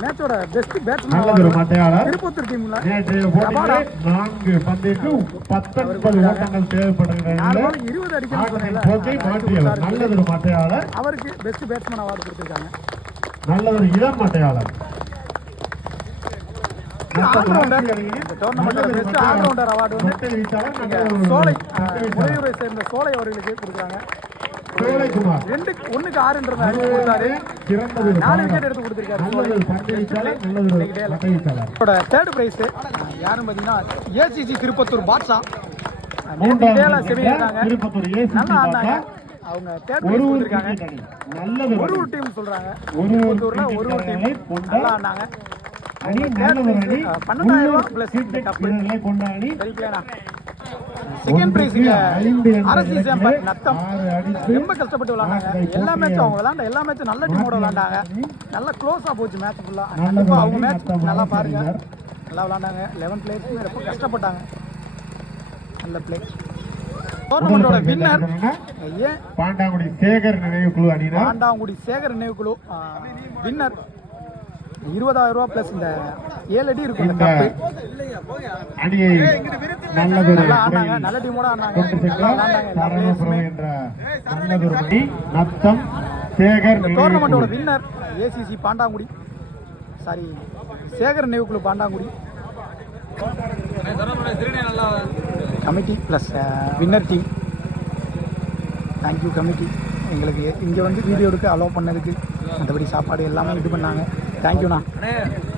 மேட்சோட best batsman நல்லது ஒரு மட்டையாளர். திருப்பத்தூர் டீம்ல நேற்று போட்டியிலே 4 பந்திற்கு 19 ஓட்டங்கள் தேவைப்படுகின்றன. 20 அடிக்கணும் ஆட்டத்தின் போக்கை மாற்றியவர். நல்லது ஒரு மட்டையாளர். அவருக்கு பெஸ்ட் பேட்ஸ்மேன் அவார்டு கொடுத்திருக்காங்க. நல்ல ஒரு இளம் மட்டையாளர். சோலை முறையூரை சேர்ந்த சோலை அவர்களுக்கு கொடுக்குறாங்க. 2-1-6 4 விக்கெட் எடுத்து கொடுத்திருக்காரு. தேர்ட் பிரைஸ் யாரும் பாத்தீங்கன்னா ஏசிசி திருப்பத்தூர் பாட்ஷா நல்லா ஆடினாங்க. அவங்க தேர்ட் பிரைஸ் கொடுத்திருக்காங்க. ஒரு டீம் சொல்றாங்க. திருப்பத்தூர்ல ஒரு டீம் நல்லா ஆடினாங்க. 12,000 பிளஸ் செகண்ட் பிரைஸ் அரசி சேம்பர் நத்தம் ரொம்ப கஷ்டப்பட்டு விளையாண்டாங்க. எல்லா மேட்சும் அவங்க விளையாண்ட எல்லா மேட்சும் நல்ல டீமோட விளையாண்டாங்க. நல்லா க்ளோஸா போச்சு மேட்ச் ஃபுல்லா. கண்டிப்பா அவங்க மேட்ச் நல்லா பாருங்க. நல்லா விளையாண்டாங்க. 11 பிளேயர்ஸுமே ரொம்ப கஷ்டப்பட்டாங்க. நல்ல பிளே. டோர்னமெண்டோட வின்னர் பாண்டாங்குடி சேகர் நினைவுக்குழு அணியினர். பாண்டாங்குடி சேகர் நினைவுக்குழு வின்னர் 20,000 ரூபாய் பிளஸ் இந்த 7 அடி இருக்கும். இந்த கப்பு அணியை நல்லதொரு ஆனாங்க. நல்ல டீமோட ஆனாங்க. நத்தம் சேகர் டோர்னமெண்டோட winner ACC Pandangudi sorry Sekar நினைவுக்குழு Pandangudi committee plus winner team. Thank you committee. எங்களுக்கு இங்கே வந்து வீடியோ எடுக்க அலோவ் பண்ணதுக்கு மற்றபடி சாப்பாடு எல்லாமே இது பண்ணாங்க. தேங்க்யூண்ணா.